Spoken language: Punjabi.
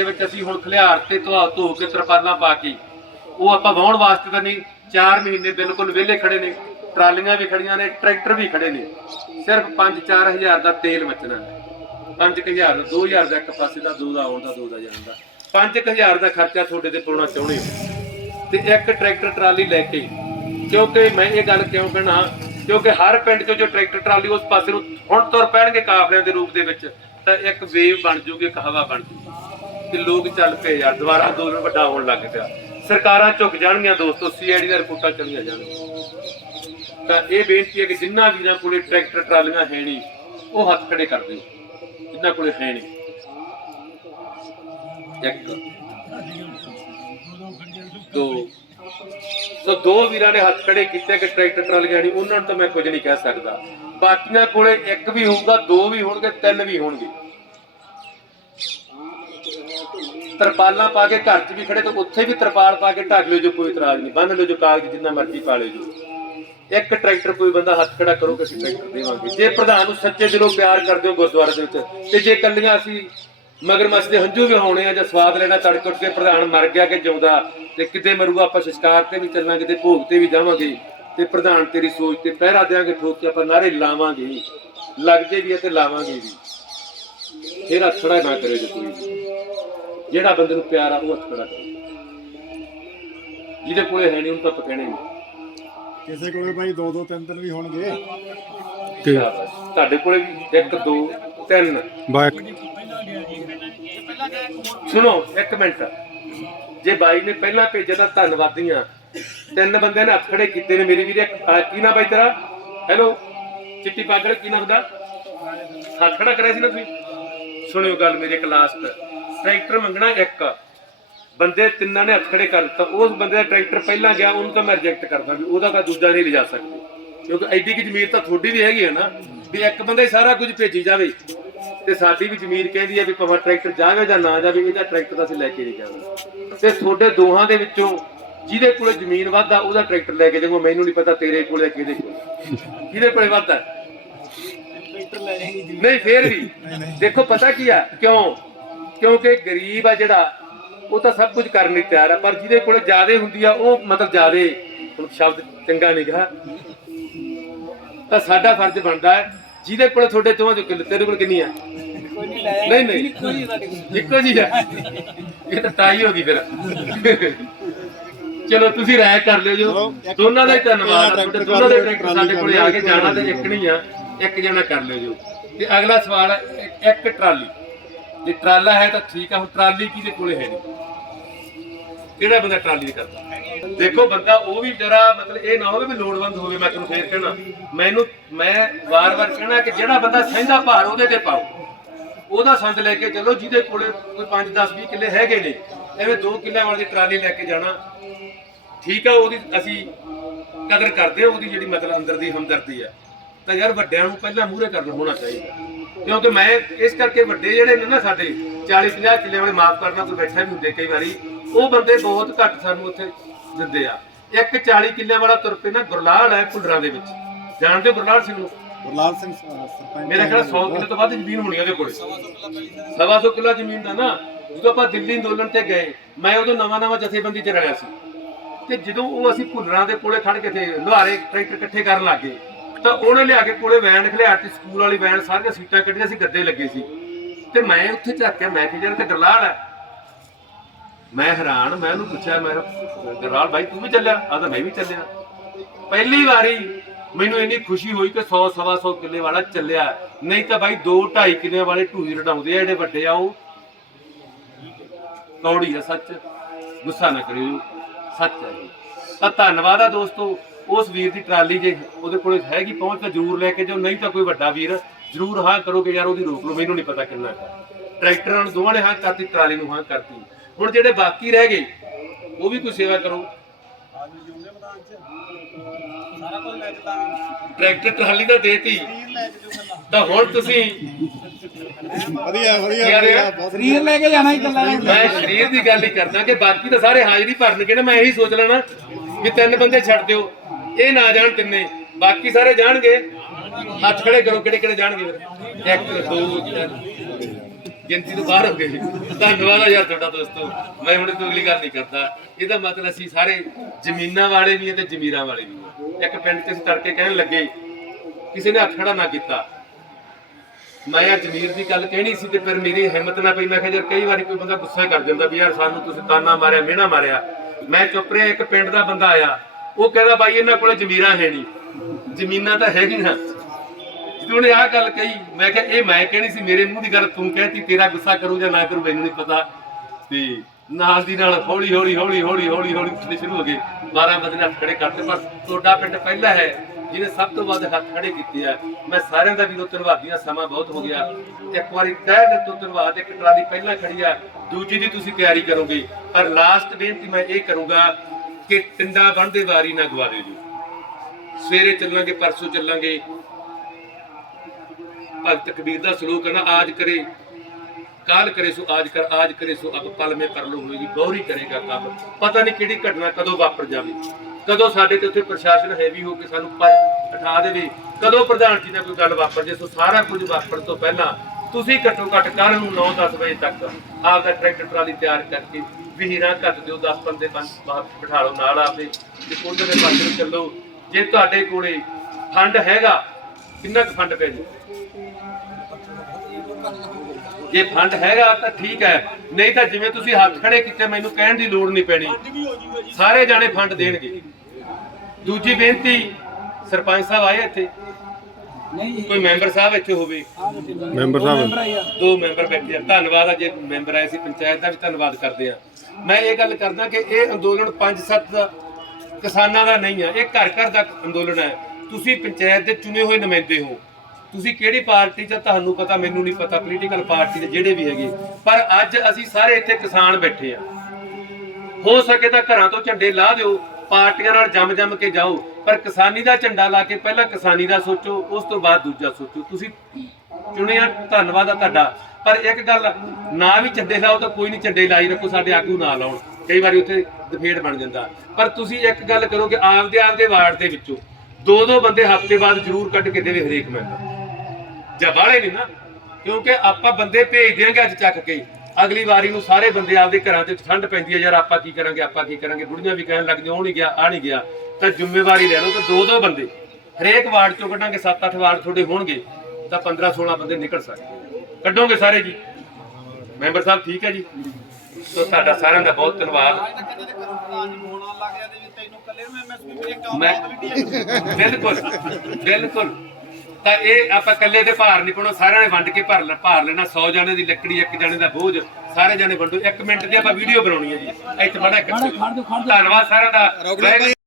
ਦੇ ਵਿੱਚ ਅਸੀਂ ਹੁਣ ਖਲਿਆਰ ਤੇ ਧਵਾ ਧੋ ਕੇ ਤਰਪਾਲਾਂ ਪਾ ਕੇ, ਉਹ ਆਪਾਂ ਵਾਹੁਣ ਵਾਸਤੇ ਤਾਂ ਨਹੀਂ 4 ਮਹੀਨੇ ਬਿਲਕੁਲ ਵਿਹਲੇ ਖੜੇ ਨੇ, ਟਰਾਲੀਆਂ ਵੀ ਖੜੀਆਂ ਨੇ, ਟਰੈਕਟਰ ਵੀ ਖੜੇ ਨੇ। ਸਿਰਫ 5-4000 ਦਾ ਤੇਲ ਮਚਣਾ ਹੈ। 5000 ਦਾ 2000 ਦਾ ਇੱਕ ਪਾਸੇ ਦਾ, ਦੋ ਦਾ ਆਉਣ ਦਾ, ਦੋ ਦਾ ਜਾਣ ਦਾ। 5000 ਦਾ ਖਰਚਾ ਤੁਹਾਡੇ ਤੇ ਪਾਉਣਾ ਚਾਹੁੰਦੇ ਹੋ। ਤੇ ਇੱਕ ਟਰੈਕਟਰ ਟਰਾਲੀ ਲੈ ਕੇ, ਕਿਉਂਕਿ ਮੈਂ ਇਹ ਗੱਲ ਕਿਉਂ ਕਹਿਣਾ, ਕਿਉਂਕਿ ਹਰ ਪਿੰਡ 'ਚੋਂ ਜੋ ਟਰੈਕਟਰ ਟਰਾਲੀ ਉਸ ਪਾਸੇ ਨੂੰ ਹੁਣ ਤੁਰ ਪੈਣਗੇ ਕਾਫਲਿਆਂ ਦੇ ਰੂਪ ਦੇ ਵਿੱਚ, ਤਾਂ ਇੱਕ ਵੇਵ ਬਣ ਜੂਗੀ, ਇੱਕ ਹਵਾ ਬਣ ਜੂਗੀ। ਤੇ ਲੋਕ ਚੱਲ ਪਏ ਯਾਰ ਦੁਬਾਰਾ ਅੰਦੋਲਨ ਵੱਡਾ ਹੋਣ ਲੱਗ ਪਿਆ। ਸਰਕਾਰਾਂ ਝੁਕ ਜਾਣਗੀਆਂ ਦੋਸਤੋ ਸੀਆਈਡੀ ਦੀਆਂ ਰਿਪੋਰਟਾਂ ਚੱਲੀਆਂ ਜਾਣਗੀਆਂ। ਤਾਂ ਇਹ ਬੇਨਤੀ ਹੈ ਕਿ ਜਿੰਨਾ ਵੀਰਾਂ ਕੋਲੇ ਟਰੈਕਟਰ, ਟਰਾਲੀਆਂ ਹੈ ਨਹੀਂ, ਉਹ ਹੱਥ ਖੜੇ ਕਰ ਦਿਓ। ਜਿੰਨਾ ਕੋਲੇ ਹੈ ਨਹੀਂ। ਇੱਕ, ਦੋ। ਸੋ ਦੋ ਵੀਰਾਂ ਨੇ ਹੱਥ ਖੜੇ ਕੀਤੇ ਕਿ ਟਰੈਕਟਰ, ਟਰਾਲੀਆਂ ਨਹੀਂ, ਉਹਨਾਂ ਨੂੰ ਤਾਂ ਮੈਂ ਕੁਝ ਨਹੀਂ ਕਹਿ ਸਕਦਾ। ਬਾਕੀਆਂ ਕੋਲੇ ਇੱਕ ਵੀ ਹੋਊਗਾ, ਦੋ ਵੀ ਹੋਣਗੇ, ਤਿੰਨ ਵੀ ਹੋਣਗੇ। ਤਰਪਾਲਾਂ ਪਾ ਕੇ ਘਰ 'ਚ ਵੀ ਖੜੇ ਤਾਂ ਉੱਥੇ ਵੀ ਤਰਪਾਲ ਪਾ ਕੇ ਢੱਕ ਲਿਓ ਜੋ ਕੋਈ ਇਤਰਾਜ਼ ਨਹੀਂ ਬੰਨ ਲਿਓ ਜੋ ਕਾਗਜ਼ ਜਿੰਨਾ ਮਰਜ਼ੀ ਪਾ ਲਿਓ ਜੋ। ਇੱਕ ਟਰੈਕਟਰ ਕੋਈ ਬੰਦਾ ਹੱਥ ਖੜਾ ਕਰੋ ਕਿ ਅਸੀਂ ਟਰੈਕਟਰ ਦੇਵਾਂਗੇ। ਜੇ ਪ੍ਰਧਾਨ ਨੂੰ ਸੱਚੇ ਦਿਲੋਂ ਪਿਆਰ ਕਰਦੇ ਹੋ ਗੁਰਦੁਆਰੇ ਦੇ ਵਿੱਚ, ਤੇ ਜੇ ਕੱਲੀਆਂ ਅਸੀਂ ਮਗਰਮੱਛ ਦੇ ਹੰਝੂ ਵਿਹਾਉਣੇ ਆ ਜਾਂ ਸਵਾਦ ਲੈਣਾ ਤੜਕ ਉੱਠ ਕੇ ਪ੍ਰਧਾਨ ਮਰ ਗਿਆ ਕਿ ਜਿਉਂਦਾ, ਤੇ ਕਿਤੇ ਮਰੂਗਾ ਆਪਾਂ ਸੰਸਕਾਰ ਤੇ ਵੀ ਚੱਲਾਂਗੇ, ਤੇ ਭੋਗ ਤੇ ਵੀ ਜਾਵਾਂਗੇ, ਤੇ ਪ੍ਰਧਾਨ ਤੇਰੀ ਸੋਚ ਤੇ ਪਹਿਰਾ ਦੇਾਂਗੇ ਠੋਕ ਕੇ ਆਪਾਂ ਨਾਰੇ ਲਾਵਾਂਗੇ ਹੀ। ਲੱਗਦੇ ਵੀ ਆ ਤੇ ਲਾਵਾਂਗੇ ਵੀ। ਫਿਰ ਹੱਥ ਖੜਾ ਨਾ ਕਰੇ ਜੇ ਕੋਈ ਜਿਹੜਾ ਬੰਦੇ ਨੂੰ ਪਿਆਰ ਆ ਉਹ ਹੱਥ ਖੜਾ ਕਰੇ। ਜਿਹਦੇ ਕੋਲੇ ਹੈ ਨਹੀਂ ਉਹਨੂੰ ਤਾਂ ਹੀ ਨਹੀਂ। ਕਿਸੇ ਕੋਲੇ ਭਾਈ ਦੋ ਦੋ ਤਿੰਨ ਤਿੰਨ ਵੀ ਹੋਣਗੇ। ਸ਼ਾਬਾਸ਼। ਤੁਹਾਡੇ ਕੋਲੇ ਵੀ ਇੱਕ ਦੋ ਤਿੰਨ। ਬਾਇਕ ਸੁਣੋ ਇੱਕ ਮਿੰਟ। ਜੇ ਬਾਈ ਨੇ ਪਹਿਲਾਂ ਭੇਜਿਆ ਤਾਂ ਧੰਨਵਾਦੀਆਂ। ਤਿੰਨ ਬੰਦੇ ਨੇ ਹੱਥ ਖੜੇ ਕੀਤੇ ਨੇ ਮੇਰੇ ਵੀਰੇ। ਕੀ ਨਾ ਬਾਈ ਤੇਰਾ? ਹੈਲੋ ਚਿੱਟੀ ਪਾਗਲ ਕੀ ਨਾਮ ਦਾ ਹੱਥ ਖੜਾ ਕਰਿਆ ਸੀ ਨਾ ਤੁਸੀਂ? ਸੁਣਿਓ ਗੱਲ ਮੇਰੇ ਇੱਕ ਲਾਸਟ ਟਰੈਕਟਰ ਮੰਗਣਾ ਇੱਕ। ਬੰਦੇ ਤਿੰਨਾਂ ਨੇ ਹੱਥ ਖੜੇ ਕਰ ਦਿੱਤਾ। ਉਸ ਬੰਦੇ ਦਾ ਟਰੈਕਟਰ ਪਹਿਲਾਂ ਗਿਆ ਉਹਨੂੰ ਤਾਂ ਮੈਂ ਰਿਜੈਕਟ ਕਰਦਾ ਵੀ ਉਹਦਾ ਤਾਂ ਦੂਜਾ ਨਹੀਂ ਲਿਜਾ ਸਕਦੇ। ਕਿਉਂਕਿ ਐਡੀ ਕੀ ਜ਼ਮੀਰ ਤਾਂ ਤੁਹਾਡੀ ਵੀ ਹੈਗੀ ਹੈ ਨਾ ਵੀ ਇੱਕ ਬੰਦਾ ਹੀ ਸਾਰਾ ਕੁਝ ਭੇਜੀ ਜਾਵੇ। ਤੇ ਸਾਡੀ ਵੀ ਜ਼ਮੀਰ ਕਹਿੰਦੀ ਹੈ ਵੀ ਭਾਵੇਂ ਟਰੈਕਟਰ ਜਾਵੇ ਜਾਂ ਨਾ ਜਾਵੇ ਇਹਦਾ ਟਰੈਕਟਰ ਤਾਂ ਅਸੀਂ ਲੈ ਕੇ ਨਹੀਂ ਜਾਣਾ। ਤੇ ਤੁਹਾਡੇ ਦੋਹਾਂ ਦੇ ਵਿੱਚੋਂ ਜਿਹਦੇ ਕੋਲੇ ਜ਼ਮੀਨ ਵੱਧ ਉਹਦਾ ਟਰੈਕਟਰ ਲੈ ਕੇ ਜਾਊਗਾ। ਮੈਨੂੰ ਨਹੀਂ ਪਤਾ ਤੇਰੇ ਕੋਲੇ ਕਿਹਦੇ ਕੋਲ। ਕਿਹਦੇ ਕੋਲੇ ਵੱਧ ਨਹੀਂ ਫੇਰ ਵੀ। ਦੇਖੋ ਪਤਾ ਕੀ ਆ? ਕਿਉਂ? ਕਿਉਂਕਿ ਗਰੀਬ ਆ ਜਿਹੜਾ ਉਹ ਤਾਂ ਸਭ ਕੁਝ ਕਰਨ ਲਈ ਤਿਆਰ ਆ ਪਰ ਜਿਹਦੇ ਕੋਲ ਜ਼ਿਆਦੇ ਹੁੰਦੀ ਆ ਉਹ ਮਤਲਬ ਜ਼ਿਆਦੇ ਹੁਣ ਸ਼ਬਦ ਚੰਗਾ ਨਹੀਂ ਗਾ। ਤਾਂ ਸਾਡਾ ਫਰਜ਼ ਬਣਦਾ ਹੈ ਜਿਹਦੇ ਕੋਲ ਤੁਹਾਡੇ ਦੋਵਾਂ ਚੋਂ ਕਿੱਲ ਤੇਰੇ ਕੋਲ ਕਿੰਨੀ ਆ? ਨਹੀਂ ਨਹੀਂ। ਇੱਕੋ ਜੀ ਆ। ਇਹ ਤਾਂ ਟਾਈ ਹੋ ਗਈ ਫਿਰ। ਚਲੋ ਤੁਸੀਂ ਰਾਇ ਕਰ ਲਿਓ ਜੋ। ਦੋਨਾਂ ਦਾ ਹੀ ਧੰਨਵਾਦ ਤੁਹਾਡੇ ਦੋਨਾਂ ਦੇ ਟਰੈਕਟਰ ਸਾਡੇ ਕੋਲੇ ਆ ਕੇ ਜਾਣਾ ਤੇ ਇੱਕ ਨਹੀਂ ਆ ਇੱਕ ਜਣਾ ਕਰ ਲਿਓ ਜੋ। ਤੇ ਅਗਲਾ ਸਵਾਲ ਇੱਕ ਟਰਾਲੀ। ਜੇ ਟਰਾਲਾ ਹੈ ਤਾਂ ਠੀਕ ਆ, ਹੁਣ ਟਰਾਲੀ ਕਿਹਦੇ ਕੋਲੇ ਹੈ ਨਹੀਂ? ਕਿਹੜਾ ਬੰਦਾ ਟਰਾਲੀ ਕਰਦਾ? ਦੇਖੋ ਬੰਦਾ ਉਹ ਵੀ ਜਰਾ ਮਤਲਬ ਇਹ ਨਾ ਹੋਵੇ ਵੀ ਲੋੜਵੰਦ ਹੋਵੇ, ਮੈਂ ਤੁਹਾਨੂੰ ਫੇਰ ਕਹਿਣਾ। ਮੈਨੂੰ, ਮੈਂ ਵਾਰ-ਵਾਰ ਕਹਿਣਾ ਕਿ ਜਿਹੜਾ ਬੰਦਾ ਸਹਿੰਦਾ ਭਾਰ ਉਹਦੇ ਤੇ ਪਾਓ। ਉਹਦਾ ਸੰਦ ਲੈ ਕੇ ਚੱਲੋ, ਜਿਹਦੇ ਕੋਲੇ ਕੋਈ 5 10 20 ਕਿੱਲੇ ਹੈਗੇ ਨੇ, ਐਵੇਂ 2 ਕਿੱਲਿਆਂ ਵਾਲੀ ਟਰਾਲੀ ਲੈ ਕੇ ਜਾਣਾ। ਠੀਕ ਆ, ਉਹਦੀ ਅਸੀਂ ਕਦਰ ਕਰਦੇ ਆ, ਉਹਦੀ ਜਿਹੜੀ ਮਤਲਬ ਅੰਦਰ ਦੀ ਹਮਦਰਦੀ ਆ। ਤਾਂ ਯਾਰ ਵੱਡਿਆਂ ਨੂੰ ਪਹਿਲਾਂ ਮੂਹਰੇ ਕਰਨਾ ਹੋਣਾ ਚਾਹੀਦਾ। ਕਿਉਂਕਿ ਮੈਂ ਇਸ ਕਰਕੇ ਵੱਡੇ ਜਿਹੜੇ ਨੇ ਨਾ ਸਾਡੇ 40 50 ਕਿੱਲੇ ਵਾਲੇ ਮਾਫ ਕਰਨਾ ਕੋਈ ਬੈਠਾ ਵੀ ਹੁੰਦੇ ਕਈ ਵਾਰੀ ਉਹ ਬੰਦੇ ਬਹੁਤ ਘੱਟ ਸਾਨੂੰ ਉੱਥੇ ਦਿੰਦੇ ਆ। ਇੱਕ 40 ਕਿੱਲੇ ਵਾਲਾ ਤੁਰ ਪਏ ਨਾ ਗੁਰਲਾਲ ਹੈ ਭੁੱਲਰਾਂ ਦੇ ਵਿੱਚ। ਜਾਣਦੇ ਗੁਰਲਾਲ ਸਿੰਘ ਨੂੰ? ਗੁਰਲਾਲ ਸਿੰਘ ਸਰਪੰਚ ਮੇਰਾ ਖਿਆਲ 100 ਕਿੱਲੇ ਤੋਂ ਵੱਧ ਜ਼ਮੀਨ ਹੋਣੀ ਉਹਦੇ ਕੋਲੇ। ਸਵਾ ਸੌ ਕਿੱਲਾ ਜ਼ਮੀਨ ਦਾ ਨਾ ਜਦੋਂ ਆਪਾਂ ਦਿੱਲੀ ਅੰਦੋਲਨ ਤੇ ਗਏ ਮੈਂ ਉਦੋਂ ਨਵਾਂ ਨਵਾਂ ਜਥੇਬੰਦੀ ਚ ਰਲਿਆ ਸੀ। ਤੇ ਜਦੋਂ ਉਹ ਅਸੀਂ ਭੁੱਲਰਾਂ ਦੇ ਕੋਲੇ ਖੜ ਕੇ ਤੇ ਲੁਹਾਰੇ ਟਰੈਕਟਰ ਇਕੱਠੇ ਕਰਨ ਲੱਗੇ ਤਾਂ ਉਹਨੇ ਲਿਆ ਕੇ ਕੋਲੇ ਵੈਨ ਖਲਿਆ ਤੇ ਸਕੂਲ ਵਾਲੀ ਵੈਨ ਸਾਰੀਆਂ ਸੀਟਾਂ ਕੱਢੀਆਂ ਸੀ ਗੱਦੇ ਲੱਗੇ ਸੀ। ਤੇ ਮੈਂ ਉੱਥੇ ਝਾਕਿਆ ਮੈਂ ਕਿ ਯਾਰ ਤੇ ਗਰਲਾਲ ਹੈ। ਮੈਂ ਹੈਰਾਨ ਮੈਂ ਉਹਨੂੰ ਪੁੱਛਿਆ ਮੈਂ ਕਿਹਾ, ਭਾਈ ਤੂੰ ਵੀ ਚੱਲਿਆ? ਆ ਤਾਂ ਮੈਂ ਵੀ ਚੱਲਿਆ। ਪਹਿਲੀ ਵਾਰੀ ਮੈਨੂੰ ਇੰਨੀ ਖੁਸ਼ੀ ਹੋਈ ਕਿ 100 ਸਵਾ 100 ਕਿੱਲੇ ਵਾਲਾ ਚੱਲਿਆ। ਨਹੀਂ ਤਾਂ ਭਾਈ 2 2.5 ਕਿੱਲੇ ਵਾਲੇ ਢੂਈ ਰਟਾਉਂਦੇ ਆ ਜਿਹੜੇ ਵੱਡੇ ਆ ਉਹ। ਕੌੜੀ ਆ ਸੱਚ। ਗੁੱਸਾ ਨਾ ਕਰਿਓ। ਸੱਚ ਹੈ ਤਾਂ ਧੰਨਵਾਦ ਆ ਦੋਸਤੋ। ਉਸ ਵੀਰ ਦੀ ਟਰਾਲੀ ਜੇ ਉਹਦੇ ਕੋਲੇ ਹੈਗੀ ਪਹੁੰਚ ਤਾਂ ਜ਼ਰੂਰ ਲੈ ਕੇ ਜਾਓ ਨਹੀਂ ਤਾਂ ਕੋਈ ਵੱਡਾ ਵੀਰ ਜ਼ਰੂਰ ਹਾਂ ਕਰੋ ਕਿ ਯਾਰ ਉਹਦੀ ਰੋਕ ਲਓ ਮੈਨੂੰ ਨਹੀਂ ਪਤਾ ਕਿੰਨਾ ਹੈ ਟਰੈਕਟਰਾਂ ਨੂੰ ਦੋਵਾਂ ਨੇ ਹਾਂ ਕਰਤੀ ਟਰਾਲੀ ਨੂੰ ਹਾਂ ਕਰਤੀ। ਹੁਣ ਜਿਹੜੇ ਬਾਕੀ ਰਹਿ ਗਏ ਉਹ ਵੀ ਕੋਈ ਸੇਵਾ ਕਰੋ। ਟਰੈਕਟਰ ਟਰਾਲੀ ਤਾਂ ਦੇਤੀ। ਤਾਂ ਹੁਣ ਤੁਸੀਂ ਵਧੀਆ ਵਧੀਆ ਸਰੀਰ ਲੈ ਕੇ ਜਾਣਾ ਹੀ। ਮੈਂ ਸਰੀਰ ਦੀ ਗੱਲ ਹੀ ਕਰਦਾ ਕਿ ਬਾਕੀ ਤਾਂ ਸਾਰੇ ਹਾਜ਼ਰੀ ਭਰਨਗੇ ਨਾ ਮੈਂ ਇਹੀ ਸੋਚ ਲੈਣਾ ਵੀ ਤਿੰਨ ਬੰਦੇ ਛੱਡ ਦਿਓ। ਇਹ ਨਾ ਜਾਣ ਤਿੰਨੇ ਬਾਕੀ ਸਾਰੇ ਜਾਣਗੇ। ਹੱਥ ਖੜੇ ਕਰੋ, ਕਿਹੜੇ ਕਿਹੜੇ ਜਾਣਗੇ ਇੱਕ, ਦੋ ਗਿਣਤੀ ਤੋਂ ਬਾਹਰ ਹੋ ਗਏ ਧੰਨਵਾਦ ਯਾਰ ਤੁਹਾਡਾ ਦੋਸਤੋ। ਮੈਂ ਹੁਣ ਤੋਂ ਅਗਲੀ ਗੱਲ ਨਹੀਂ ਕਰਦਾ। ਇਹਦਾ ਮਤਲਬ ਅਸੀਂ ਸਾਰੇ ਜ਼ਮੀਨਾਂ ਵਾਲੇ ਵੀ ਤੇ ਜ਼ਮੀਰਾਂ ਵਾਲੇ ਵੀ ਇੱਕ ਪਿੰਡ 'ਚ ਤੜਕੇ ਕਹਿਣ ਲੱਗੇ, ਕਿਸੇ ਨੇ ਹੱਥ ਖੜਾ ਨਾ ਕੀਤਾ। ਮੈਂ ਆ ਜ਼ਮੀਰ ਦੀ ਗੱਲ ਕਹਿਣੀ ਸੀ ਤੇ ਫਿਰ ਮੇਰੀ ਹਿੰਮਤ ਨਾ ਪਈ। ਮੈਂ ਕਿਹਾ ਯਾਰ ਕਈ ਵਾਰੀ ਕੋਈ ਬੰਦਾ ਗੁੱਸਾ ਕਰ ਜਾਂਦਾ ਵੀ ਯਾਰ ਸਾਨੂੰ ਤੁਸੀਂ ਤਾਨਾ ਮਾਰਿਆ, ਮਿਹਣਾ ਮਾਰਿਆ। ਮੈਂ ਚੁੱਪ ਰਿਹਾ, ਇੱਕ ਪਿੰਡ ਦਾ ਬੰਦਾ ਆਇਆ। ਉਹ ਕਹਿੰਦਾ ਬਾਈ, ਇਹਨਾਂ ਕੋਲੇ ਜ਼ਮੀਰਾਂ ਹੈ ਨਹੀਂ। ਜ਼ਮੀਨਾਂ ਤਾਂ ਹੈਗੀਆਂ। ਜਦੋਂ ਉਹਨੇ ਆਹ ਗੱਲ ਕਹੀ। ਮੈਂ ਕਿਹਾ, ਇਹ ਮੈਂ ਕਹਿਣੀ ਸੀ, ਮੇਰੇ ਮੂੰਹ ਦੀ ਗੱਲ ਤੂੰ ਕਹਿਤੀ, ਤੇਰਾ ਗੁੱਸਾ ਕਰੂ ਜਾਂ ਨਾ ਕਰੂ, ਮੈਨੂੰ ਨਹੀਂ ਪਤਾ। ਤੇ ਨਾਲ ਦੀ ਨਾਲ ਹੌਲੀ ਹੌਲੀ ਹੌਲੀ ਹੌਲੀ ਹੌਲੀ ਹੌਲੀ ਉੱਠਣੇ ਸ਼ੁਰੂ ਹੋ ਗਏ। 12 ਬੰਦੇ ਨੇ ਖੜੇ ਕਰਤੇ ਪਰ ਤੁਹਾਡਾ ਪਿੰਡ ਪਹਿਲਾ ਹੈ, ਜਿਹਨੇ ਸਭ ਤੋਂ ਵੱਧ ਹੱਥ ਖੜੇ ਕੀਤੇ ਆ। ਮੈਂ ਸਾਰਿਆਂ ਦਾ ਵੀ ਧੰਨਵਾਦੀਆਂ ਸਮਾਂ ਬਹੁਤ ਹੋ ਗਿਆ। ਇੱਕ ਵਾਰੀ ਤਹਿ ਦਿਲ ਤੋਂ ਧੰਨਵਾਦ, ਇੱਕ ਟਰਾਲੀ ਪਹਿਲਾਂ ਖੜੀ ਆ। ਦੂਜੀ ਦੀ ਤੁਸੀਂ ਤਿਆਰੀ ਕਰੋਗੇ। ਪਰ ਲਾਸਟ ਬੇਨਤੀ ਮੈਂ ਇਹ ਕਰੂੰਗਾ ਕਿ ਟਿੰਡਾ ਬਣਦੇ ਵਾਰੀ ਨਾ ਗਵਾ ਦਿਓ ਜੀ। ਸਵੇਰੇ ਚੱਲਾਂਗੇ, ਪਰਸੋਂ ਚੱਲਾਂਗੇ। ਭਗਤ ਕਬੀਰ ਦਾ ਸ਼ਲੋਕ ਹੈ ਨਾ, ਆਜ ਕਰੇ, ਕਾਲ ਕਰੇ ਸੋ ਆਜ ਕਰ, ਆਜ ਕਰੇ ਸੋ ਅਬ ਪਲ ਮੇ ਕਰ ਹੋਏਗੀ ਗੌਰੀ ਕਰੇਗਾ ਕੰਮ। ਪਤਾ ਨਹੀਂ ਕਿਹੜੀ ਘਟਨਾ ਕਦੋਂ ਵਾਪਰ ਜਾਵੇ। ਕਦੋਂ ਸਾਡੇ ਤੇ ਉੱਥੇ ਪ੍ਰਸ਼ਾਸਨ ਹੈਵੀ ਹੋ ਕੇ ਸਾਨੂੰ ਪਰ ਉਠਾ ਦੇਵੇ, ਕਦੋਂ ਪ੍ਰਧਾਨ ਜੀ ਨਾਲ ਕੋਈ ਗੱਲ ਵਾਪਰ ਜੇ, ਸੋ ਸਾਰਾ ਕੁਝ ਵਾਪਰਨ ਤੋਂ ਪਹਿਲਾਂ ਤੁਸੀਂ ਘੱਟੋ ਘੱਟ ਕੱਲ ਨੂੰ 9-10 ਵਜੇ ਤੱਕ ਆਪਦਾ ਟਰੈਕਟਰ ਟਰਾਲੀ ਤਿਆਰ ਕਰਕੇ ਵੀਰਾਂ ਘੱਟ ਦਿਓ 10 ਬੰਦੇ ਬਾਹਰ ਬਿਠਾ ਲਓ, ਨਾਲ ਆਪਦੇ ਤੇ ਕੋਲ ਦੇ ਪਾਸੇ ਨੂੰ ਚੱਲੋ। ਜੇ ਤੁਹਾਡੇ ਕੋਲੇ ਫੰਡ ਹੈਗਾ, ਕਿੰਨਾ ਕੁ ਫੰਡ ਪੈ ਜੀ? ਜੇ ਫੰਡ ਹੈਗਾ ਤਾਂ ਠੀਕ ਹੈ, ਨਹੀਂ ਤਾਂ ਜਿਵੇਂ ਤੁਸੀਂ ਹੱਥ ਖੜੇ ਕੀਤੇ, ਮੈਨੂੰ ਕਹਿਣ ਦੀ ਲੋੜ ਨਹੀਂ ਪੈਣੀ। ਸਾਰੇ ਜਾਣੇ ਫੰਡ ਦੇਣਗੇ। ਦੂਜੀ ਬੇਨਤੀ, ਸਰਪੰਚ ਸਾਹਿਬ ਆਏ ਇੱਥੇ। ਕੋਈ ਮੈਂਬਰ ਸਾਹਿਬ ਇੱਥੇ ਹੋਵੇ। ਮੈਂਬਰ ਸਾਹਿਬ। ਦੋ ਮੈਂਬਰ ਬੈਠੇ ਆ। ਧੰਨਵਾਦ ਆ ਜੇ ਮੈਂਬਰ ਆਏ ਸੀ ਪੰਚਾਇਤ ਦਾ ਵੀ ਧੰਨਵਾਦ ਕਰਦੇ ਆ। ਮੈਂ ਇਹ ਗੱਲ ਕਰਦਾ ਕਿ ਇਹ ਅੰਦੋਲਨ 5-7 ਕਿਸਾਨਾਂ ਦਾ ਨਹੀਂ ਆ ਇਹ ਘਰ ਘਰ ਦਾ ਅੰਦੋਲਨ ਹੈ ਤੁਸੀਂ ਪੰਚਾਇਤ ਦੇ ਚੁਣੇ ਹੋਏ ਨੁਮਾਇੰਦੇ ਹੋ। ਤੁਸੀਂ ਕਿਹੜੀ ਪਾਰਟੀ 'ਚ ਤੁਹਾਨੂੰ ਪਤਾ ਮੈਨੂੰ ਨਹੀਂ ਪਤਾ ਪੋਲੀਟੀਕਲ ਪਾਰਟੀ ਦੇ ਜਿਹੜੇ ਵੀ ਹੈਗੇ। ਪਰ ਅੱਜ ਅਸੀਂ ਸਾਰੇ ਇੱਥੇ ਕਿਸਾਨ ਬੈਠੇ ਆ। ਹੋ ਸਕੇ ਤਾਂ ਘਰਾਂ ਤੋਂ ਝੰਡੇ ਲਾ ਦਿਓ। ਪਾਰਟੀਆਂ ਨਾਲ ਜੰਮ ਜੰਮ ਕੇ ਜਾਓ, ਪਰ ਕਿਸਾਨੀ ਦਾ ਝੰਡਾ ਲਾ ਕੇ ਪਹਿਲਾਂ ਕਿਸਾਨੀ ਦਾ ਸੋਚੋ, ਉਸ ਤੋਂ ਬਾਅਦ ਦੂਜਾ ਸੋਚੋ। ਤੁਸੀਂ ਚੁਣਿਆ ਧੰਨਵਾਦ ਆ ਤੁਹਾਡਾ। ਪਰ ਇੱਕ ਗੱਲ, ਨਾ ਵੀ ਝੰਡੇ ਲਾਓ ਤਾਂ ਕੋਈ ਨਹੀਂ ਝੰਡੇ ਲਾਈ ਰੱਖੋ, ਸਾਡੇ ਆਗੂ ਨਾ ਲਾਉਣ। ਕਈ ਵਾਰੀ ਉੱਥੇ ਦਫੇੜ ਬਣ ਜਾਂਦਾ। ਪਰ ਤੁਸੀਂ ਇੱਕ ਗੱਲ ਕਰੋ ਕਿ ਆਪਦੇ ਆਪਦੇ ਵਾਰਡ ਦੇ ਵਿੱਚੋਂ ਦੋ ਦੋ ਬੰਦੇ ਹਫ਼ਤੇ ਬਾਅਦ ਜ਼ਰੂਰ ਕੱਢ ਕੇ ਦੇਵੇ ਹਰੇਕ ਮੈਂਬਰ। ਜਾਂ ਬਾਹਲੇ ਨਹੀਂ ਨਾ, ਕਿਉਂਕਿ ਆਪਾਂ ਬੰਦੇ ਭੇਜ ਦਿਆਂਗੇ ਅੱਜ ਚੱਕ ਕੇ। ਅਗਲੀ ਵਾਰੀ ਨੂੰ ਸਾਰੇ ਬੰਦੇ ਆਪਦੇ ਘਰਾਂ ਤੇ ਠੰਡ ਪੈਂਦੀ ਹੈ ਯਾਰ ਆਪਾਂ ਕੀ ਕਰਾਂਗੇ ਆਪਾਂ ਕੀ ਕਰਾਂਗੇ? ਬੁੜੀਆਂ ਵੀ ਕਹਿਣ ਲੱਗ ਜਿਓ ਉਹ ਨਹੀਂ ਗਿਆ ਆ ਨਹੀਂ ਗਿਆ। ਤਾਂ ਜ਼ਿੰਮੇਵਾਰੀ ਲੈ ਲਓ ਤਾਂ ਦੋ ਦੋ ਬੰਦੇ ਹਰੇਕ ਵਾਰਡ ਚੋਂ ਕੱਢਾਂਗੇ 7-8 ਵਾਰਡ ਤੁਹਾਡੇ ਹੋਣਗੇ ਤਾਂ 15-16 ਬੰਦੇ ਨਿਕਲ ਸਕਦੇ ਕੱਢੋਗੇ ਸਾਰੇ ਜੀ? ਮੈਂਬਰ ਸਾਹਿਬ ਠੀਕ ਹੈ ਜੀ? ਸੋ ਤੁਹਾਡਾ ਸਾਰਿਆਂ ਦਾ ਬਹੁਤ ਧੰਨਵਾਦ। ਮੈਂ ਬਿਲਕੁਲ ਬਿਲਕੁਲ। ਤਾਂ ਇਹ ਆਪਾਂ ਇਕੱਲੇ ਤੇ ਭਾਰ ਨਹੀਂ ਪਾਉਣਾ ਸਾਰਿਆਂ ਨੇ ਵੰਡ ਕੇ ਭਰ ਲੈ ਭਾਰ ਲੈਣਾ 100 ਜਾਣੇ ਦੀ ਲੱਕੜੀ ਇੱਕ ਜਾਣੇ ਦਾ ਬੋਝ ਸਾਰੇ ਜਾਣੇ ਵੰਡੋ। ਇੱਕ ਮਿੰਟ ਦੀ ਆਪਾਂ ਵੀਡੀਓ ਬਣਾਉਣੀ ਹੈ ਜੀ। ਇੱਥੇ ਬੜਾ ਧੰਨਵਾਦ ਸਾਰਿਆਂ ਦਾ।